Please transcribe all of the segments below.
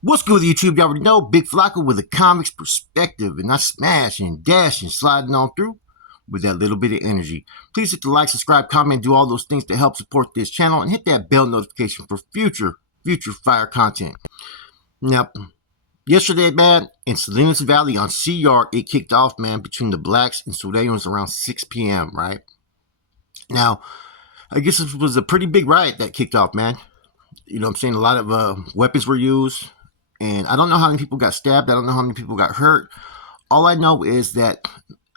What's good with YouTube? You already know, Big Flocka with a comics perspective, and I smash and dash and sliding on through with that little bit of energy. Please hit the like, subscribe, comment, do all those things to help support this channel, and hit that bell notification for future fire content. Now, yesterday, man, in Salinas Valley on Sea Yard, it kicked off, man, between the blacks and Surenos around 6 p.m., right? Now, I guess this was a pretty big riot that kicked off, man. You know what I'm saying? A lot of weapons were used. And I don't know how many people got stabbed. I don't know how many people got hurt. All I know is that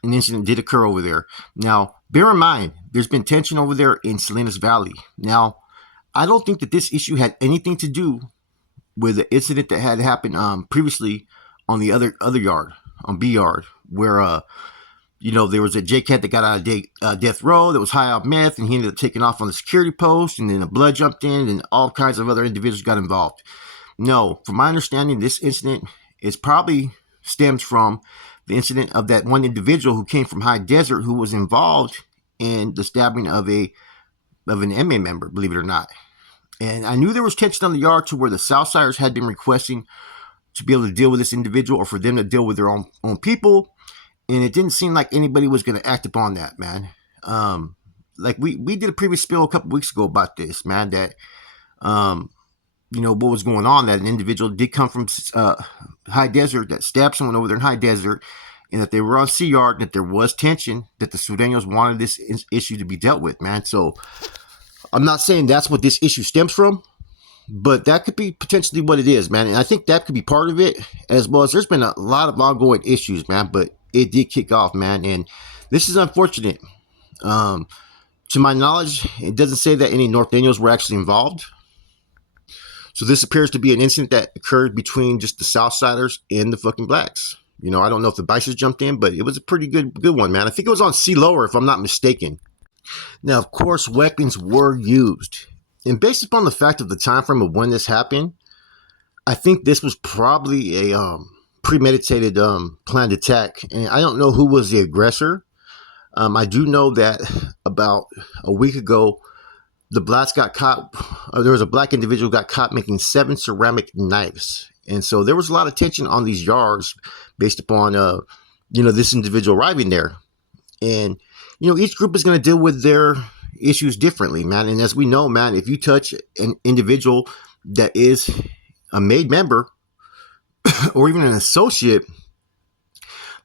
an incident did occur over there. Now, bear in mind, there's been tension over there in Salinas Valley. Now, I don't think that this issue had anything to do with the incident that had happened previously on the other yard, on B yard, where there was a J-Cat that got out of death row that was high on meth, and he ended up taking off on the security post, and then the blood jumped in, and all kinds of other individuals got involved. No, from my understanding, this incident is probably stems from the incident of that one individual who came from High Desert who was involved in the stabbing of an MA member, believe it or not. And I knew there was tension on the yard to where the Southsiders had been requesting to be able to deal with this individual or for them to deal with their own people. And it didn't seem like anybody was going to act upon that, man. Like we did a previous spill a couple weeks ago about this, man, that what was going on, that an individual did come from High Desert that stabbed someone over there in High Desert, and that they were on Sea Yard, that there was tension, that the Surenos wanted this issue to be dealt with, man. So I'm not saying that's what this issue stems from, but that could be potentially what it is, man. And I think that could be part of it, as well as there's been a lot of ongoing issues, man, but it did kick off, man. And this is unfortunate. To my knowledge, it doesn't say that any Norteños were actually involved. So this appears to be an incident that occurred between just the Southsiders and the fucking blacks. I don't know if the Bisons jumped in, but it was a pretty good one, man. I think it was on C Lower, if I'm not mistaken. Now, of course, weapons were used. And based upon the fact of the time frame of when this happened, I think this was probably a premeditated planned attack. And I don't know who was the aggressor. I do know that about a week ago, the blacks got caught. There was a black individual who got caught making 7 ceramic knives. And so there was a lot of tension on these yards based upon, this individual arriving there. And, each group is going to deal with their issues differently, man. And as we know, man, if you touch an individual that is a made member or even an associate,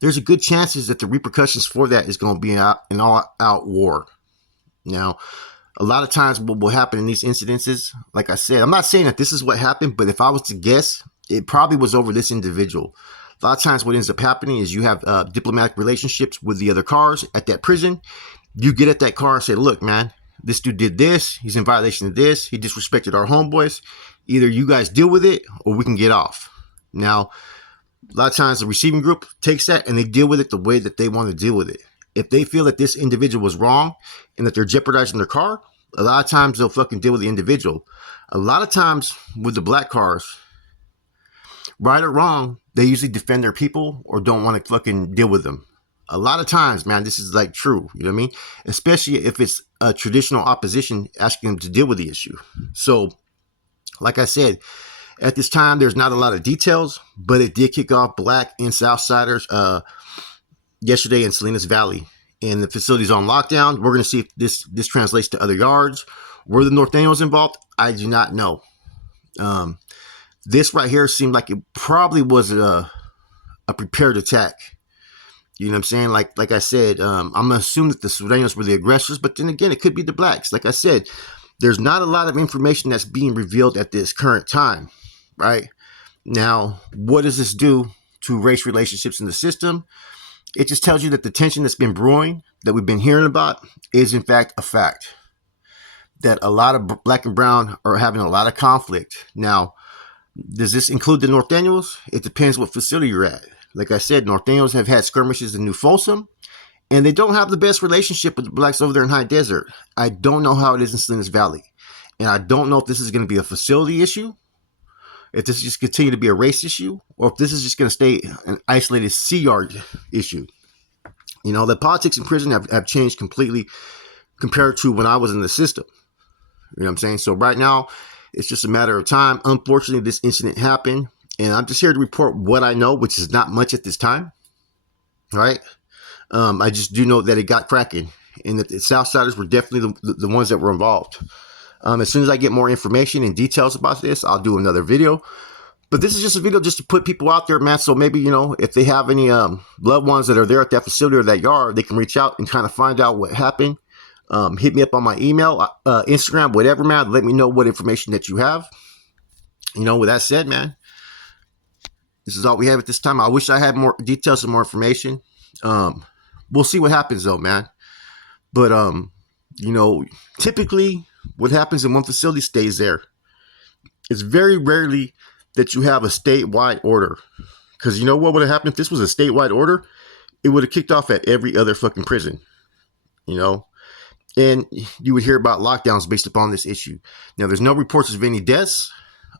there's a good chances that the repercussions for that is going to be an all-out war. Now, a lot of times what will happen in these incidences, like I said, I'm not saying that this is what happened, but if I was to guess, it probably was over this individual. A lot of times what ends up happening is you have diplomatic relationships with the other cars at that prison. You get at that car and say, look, man, this dude did this. He's in violation of this. He disrespected our homeboys. Either you guys deal with it or we can get off. Now, a lot of times the receiving group takes that and they deal with it the way that they want to deal with it. If they feel that this individual was wrong and that they're jeopardizing their car, a lot of times they'll fucking deal with the individual. A lot of times with the black cars, right or wrong, they usually defend their people or don't want to fucking deal with them. A lot of times, man, this is like true. You know what I mean? Especially if it's a traditional opposition asking them to deal with the issue. So, like I said, at this time, there's not a lot of details, but it did kick off black and Southsiders yesterday in Salinas Valley, and the facility's on lockdown. We're going to see if this translates to other yards. Were the Norteños involved? I do not know. This right here seemed like it probably was a prepared attack. You know what I'm saying? Like I said, I'm going to assume that the Surenos were the aggressors, but then again, it could be the blacks. Like I said, there's not a lot of information that's being revealed at this current time, right? Now, what does this do to race relationships in the system? It just tells you that the tension that's been brewing, that we've been hearing about, is in fact a fact. That a lot of black and brown are having a lot of conflict. Now, does this include the Norteños? It depends what facility you're at. Like I said, Norteños have had skirmishes in New Folsom, and they don't have the best relationship with the blacks over there in High Desert. I don't know how it is in Salinas Valley. And I don't know if this is going to be a facility issue, if this just continue to be a race issue, or if this is just going to stay an isolated Sea Yard issue. The politics in prison have changed completely compared to when I was in the system. You know what I'm saying? So right now, it's just a matter of time. Unfortunately, this incident happened. And I'm just here to report what I know, which is not much at this time. Right? I just do know that it got cracking, and that the Southsiders were definitely the ones that were involved. As soon as I get more information and details about this, I'll do another video. But this is just a video just to put people out there, man. So maybe, if they have any loved ones that are there at that facility or that yard, they can reach out and kind of find out what happened. Hit me up on my email, Instagram, whatever, man. Let me know what information that you have. With that said, man, this is all we have at this time. I wish I had more details and more information. We'll see what happens, though, man. But, typically what happens in one facility stays there. It's very rarely that you have a statewide order. Because you know what would have happened if this was a statewide order? It would have kicked off at every other fucking prison. And you would hear about lockdowns based upon this issue. Now, there's no reports of any deaths.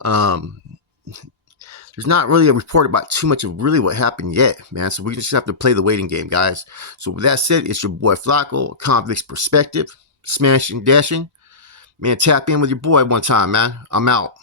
There's not really a report about too much of really what happened yet, man. So we just have to play the waiting game, guys. So with that said, it's your boy Flacco, Convict's Perspective, smashing, dashing. Man, tap in with your boy one time, man. I'm out.